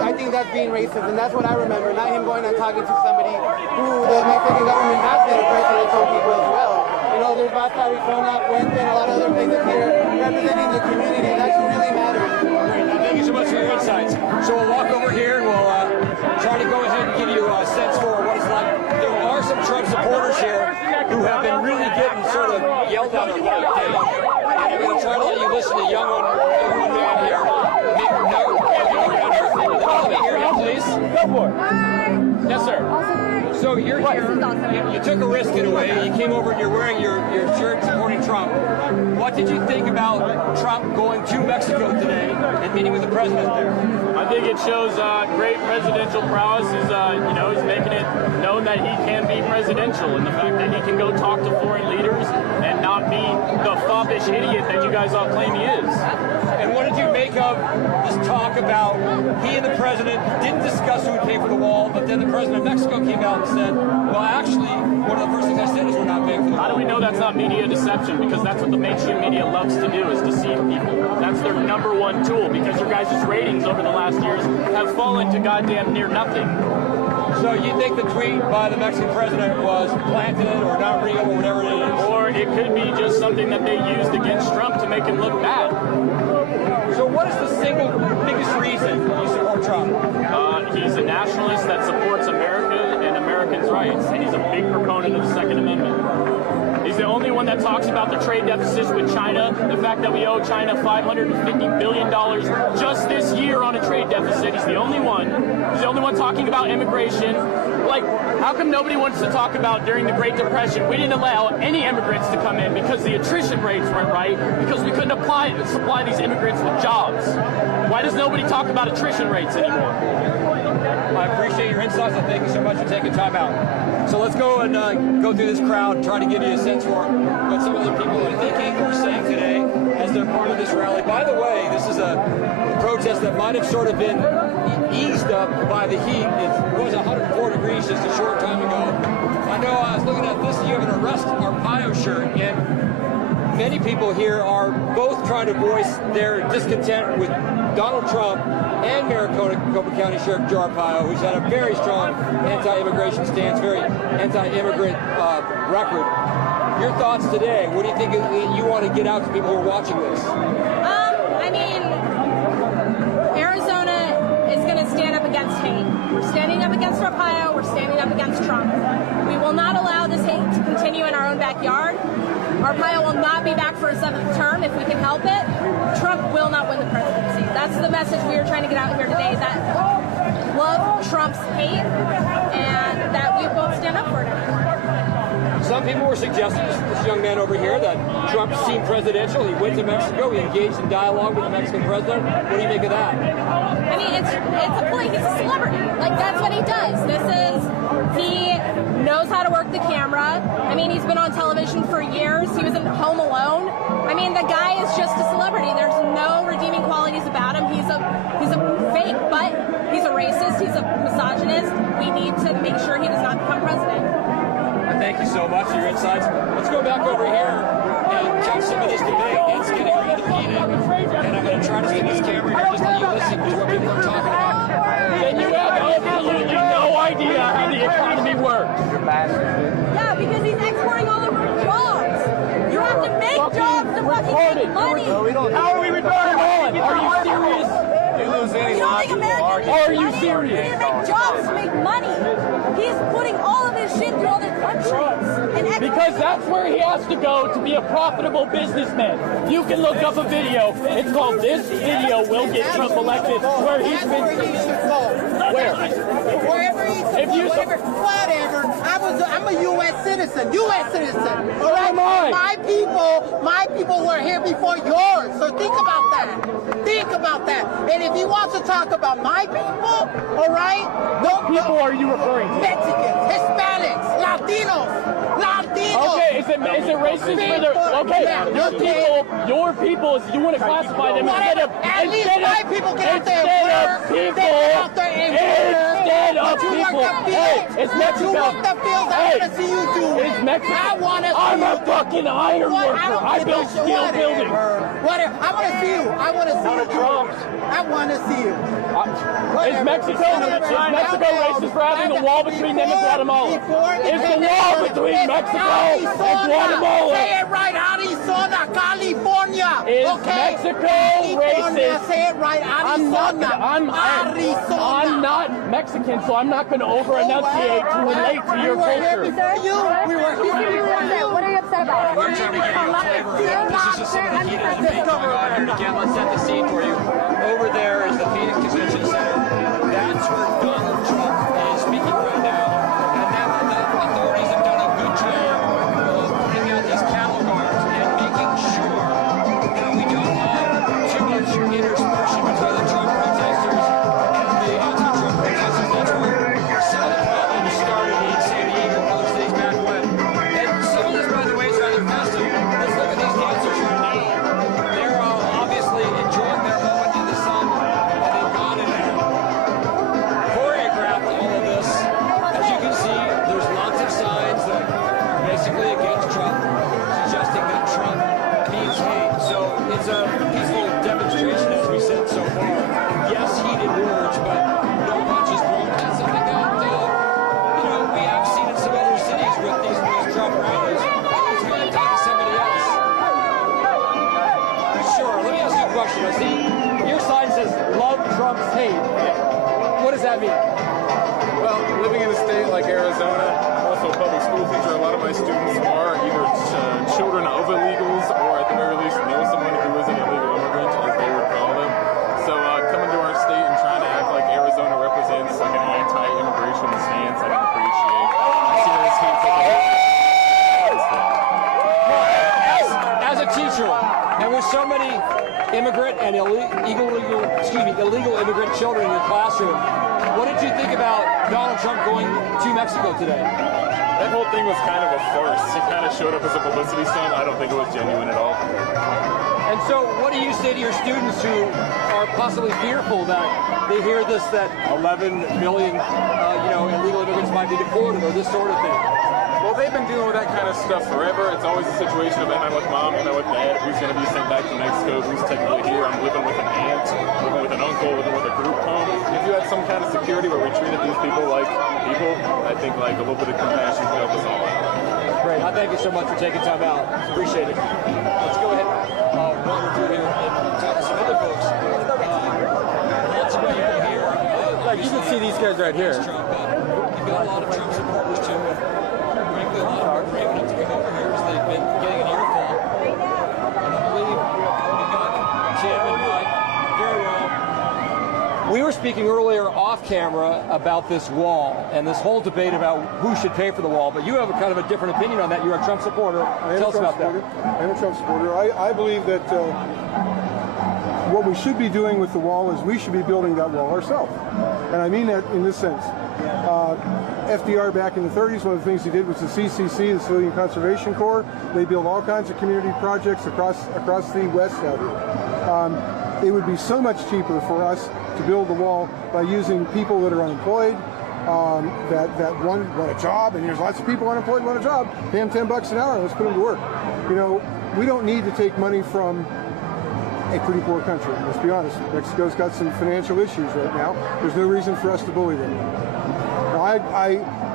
I think that's being racist, and that's what I remember, not him going and talking to somebody who the Mexican government has been oppressing its own people as well. You know, there's Baja Arizona, Puente, and a lot of other places here representing the community, and that should really matter. Great. Thank you so much for your insights. So we'll walk over here and we'll try to go ahead and give you a sense for what it's like. There are some Trump supporters here who have been really getting sort of yelled at or wiped down. And I'm going to try to let you listen to young one man here. Let me hear him, please. Go for it. Yes, sir. So you're here. You took a risk in a way. You came over and you're wearing your shirt supporting Trump. What did you think about Trump going to Mexico today and meeting with the president there? I think it shows great presidential prowess. He's making it known that he can be presidential, and the fact that he can go talk to foreign leaders and not be the foppish idiot that you guys all claim he is. And what did you make of this talk about he and the president didn't discuss who would pay for the wall, but then the president of Mexico came out and said, well, actually, one of the first things I said is we're not paying for the wall. How do we know that's not media deception? Because that's what the mainstream media loves to do, is deceive people. That's their number one tool, because your guys' ratings over the last years have fallen to goddamn near nothing. So you think the tweet by the Mexican president was planted or not real or whatever it is? Or it could be just something that they used against Trump to make him look bad. So what is the single biggest reason you support Trump? He's a nationalist that supports America and Americans' rights, and he's a big proponent of the Second Amendment. He's the only one that talks about the trade deficits with China, the fact that we owe China $550 billion just this year on a trade deficit. He's the only one. He's the only one talking about immigration. Like, how come nobody wants to talk about during the Great Depression, we didn't allow any immigrants to come in because the attrition rates weren't right, because we couldn't supply these immigrants with jobs? Why does nobody talk about attrition rates anymore? I appreciate your insights, and thank you so much for taking time out. So let's go and go through this crowd and try to give you a sense for what some of the people are thinking or saying today as they're part of this rally. By the way, this is a protest that might have sort of been eased up by the heat. It was 104 degrees just a short time ago. I know I was looking at this, you have an Arrest Arpaio shirt, and many people here are both trying to voice their discontent with Donald Trump and Maricopa County Sheriff Joe Arpaio, who's had a very strong anti-immigration stance, very anti-immigrant record. Your thoughts today? What do you think you want to get out to people who are watching this? I mean, Arizona is going to stand up against hate. We're standing up against Arpaio. We're standing up against Trump. We will not allow this hate to continue in our own backyard. Arpaio will not be back for a 7th term if we can help it. Trump will not win the presidency. That's the message we are trying to get out here today, that love Trump's hate and that we won't stand up for it anymore. Some people were suggesting, this young man over here, that Trump seemed presidential. He went to Mexico. He engaged in dialogue with the Mexican president. What do you make of that? I mean, it's a point. He's a celebrity. Like, that's what he does. He knows how to work the camera. I mean, he's been on television for years. He was in Home Alone. I mean, the guy is just a celebrity. There's no redeeming qualities about him. He's a fake, but he's a racist. He's a misogynist. We need to make sure he does not become president. Thank you so much for your insights. Let's go back over here and check some of this debate. It's getting rather heated, and I'm going to try to stick this camera here just let you listen to what people are talking about. Then you have absolutely no idea how the economy works. Yeah, because he's exporting all of our jobs. You have to make jobs to fucking make money. How are we retarded? Are you serious? You don't think America Are needs you money? serious? We need to make jobs to make money. He's putting all of his shit to other countries. Because that's where he has to go to be a profitable businessman. You can look up a video. It's called "This Video Will Get Trump Elected," where he's been. Where? Wherever he's whatever. I'm a U.S. citizen. U.S. citizen. All right? My people were here before yours. So think about that. Think about that. And if he wants to talk about my people, all right? What people are you referring to? Mexicans, Hispanics, Latinos. Okay, is it racist for the? Okay, yeah, your people. You want to classify them at least my people get out there and work. They get out there and work. stand up You people. work the Hey, fields. it's Mexico. You work the fields. I Hey, want to see you do it. it's Mexico. I want to see I'm you a fucking iron worker. I build steel buildings. Whatever. I want to see you. I want to see you. Trump. I want to see you. Is Mexico racist for having a wall between them and Guatemala? Is the wall between Mexico and Guatemala? Say it right, Arizona, California. Is okay? Mexico California, racist? say it right, Arizona. Arizona. I'm not Mexican, so I'm not going to over-enunciate to relate to your We were here culture. before you. We were here before you. What are you upset about? We're trying to get you a flavor of it. This is just some of the heat that's being going on here. And again, let's set the scene for you. Over there is the Phoenix Convention Center. That's where Donald Trump is speaking right now. And now the authorities have done a good job of putting out these cattle guards and making sure that we don't have too much interspersion between the Trump protesters and the anti-Trump protesters. That's where some of the problems started in San Diego and other cities back when. And some of this, by the way, is rather festive. Let's look at these dancers right now. They're obviously enjoying their moment in the sun, and they've gone in there. Choreographed all of this. As you can see, there's lots of signs that are basically against Trump, suggesting that Trump means hate. So it's a peaceful demonstration, as we said so far. Yes, heated words, but no punches thrown. That's something that, we have seen in some other cities with these Trump rallies. It's going to talk to somebody else. Sure, let me ask you a question. I see your sign says, "Love Trump's hate." What does that mean? Well, living in a state like Arizona, I'm also a public school teacher. A lot of my students are either children of illegals or at the very least know someone who is an illegal immigrant, as they would call them. So coming to our state and trying to act like Arizona represents like an anti-immigration stance, I can appreciate. I see that as hate As a teacher, and with so many immigrant and illegal immigrant children in your classroom, what did you think about Donald Trump going to Mexico today? That whole thing was kind of a farce. It kind of showed up as a publicity stunt. I don't think it was genuine at all. And so what do you say to your students who are possibly fearful that they hear this, that 11 million, illegal immigrants might be deported or this sort of thing? Well, they've been dealing with that kind of stuff forever. It's always a situation of I'm with mom, I'm with dad, who's going to be sent back to Mexico, who's technically here. I'm living with an aunt, living with an uncle, living with a group home. If you had some kind of security where we treated these people like people, I think like a little bit of compassion could help us all out. Great. I thank you so much for taking time out. Appreciate it. Let's go ahead and run through here and talk to some other folks. Lots of people here. Like you can see these guys right here. Trump, but you've got a lot of Trump supporters too. Frankly, a lot of them are brave enough to come over here as they've been getting an earful. And I believe we've got Tim and Mike very well. We were speaking earlier off camera about this wall and this whole debate about who should pay for the wall, but you have a kind of a different opinion on that. You're a Trump supporter. Tell us about that. I'm a Trump supporter. I believe that what we should be doing with the wall is we should be building that wall ourselves. And I mean that in this sense. FDR back in the 30s, one of the things he did was the CCC, the Civilian Conservation Corps. They built all kinds of community projects across the West out here. It would be so much cheaper for us to build the wall by using people that are unemployed, that want a job, and there's lots of people unemployed want a job. Pay them $10 an hour, let's put them to work. We don't need to take money from a pretty poor country. Let's be honest. Mexico's got some financial issues right now. There's no reason for us to bully them. Now,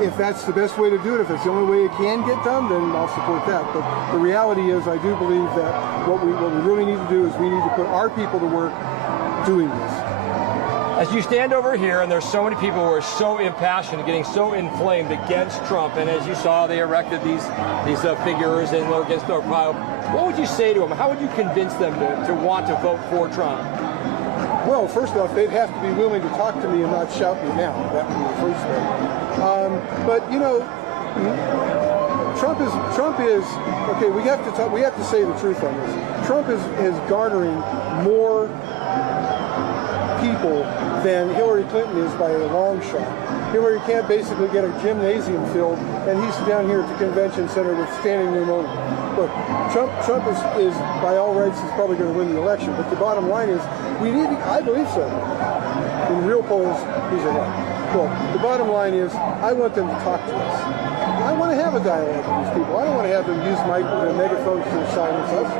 if that's the best way to do it, if it's the only way it can get done, then I'll support that. But the reality is, I do believe that what we really need to do is we need to put our people to work doing this. As you stand over here, and there's so many people who are so impassioned, getting so inflamed against Trump, and as you saw, they erected these figures and they're against Arpaio. What would you say to them? How would you convince them to want to vote for Trump? Well, first off, they'd have to be willing to talk to me and not shout me down. That would be the first thing. But Trump is okay. We have to talk. We have to say the truth on this. Trump is garnering more people than Hillary Clinton is by a long shot. Hillary can't basically get a gymnasium filled, and he's down here at the convention center with standing room only. Look, Trump is by all rights, he's probably going to win the election, but the bottom line is, I believe so. In real polls, he's a winner. Well, the bottom line is, I want them to talk to us. I want to have a dialogue with these people. I don't want to have them use megaphones to silence us.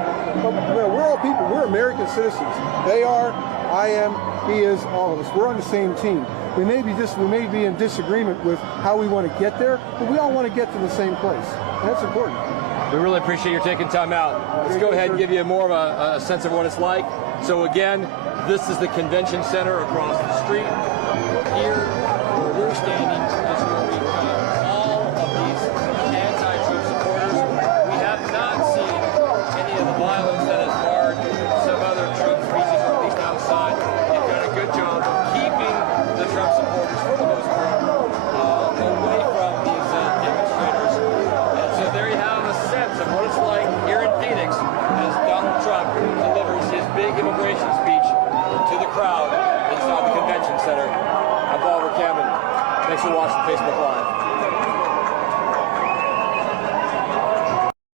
But, we're all people. We're American citizens. They are, I am, he is, all of us. We're on the same team. We may be in disagreement with how we want to get there, but we all want to get to the same place. And that's important. We really appreciate you taking time out. Let's go ahead and give you more of a sense of what it's like. So again, this is the convention center across the street. Here, where we're standing, is where we've got all of these anti-Trump supporters. We have not seen any of the violence that has marred some other Trump speeches, or at least outside. They've done a good job of keeping the Trump supporters, for the most part, away from these demonstrators. And so there you have a sense of what it's like here in Phoenix as Donald Trump delivers his big immigration speech to the crowd inside the convention center. I'm Oliver Cameron. Thanks for watching Facebook Live.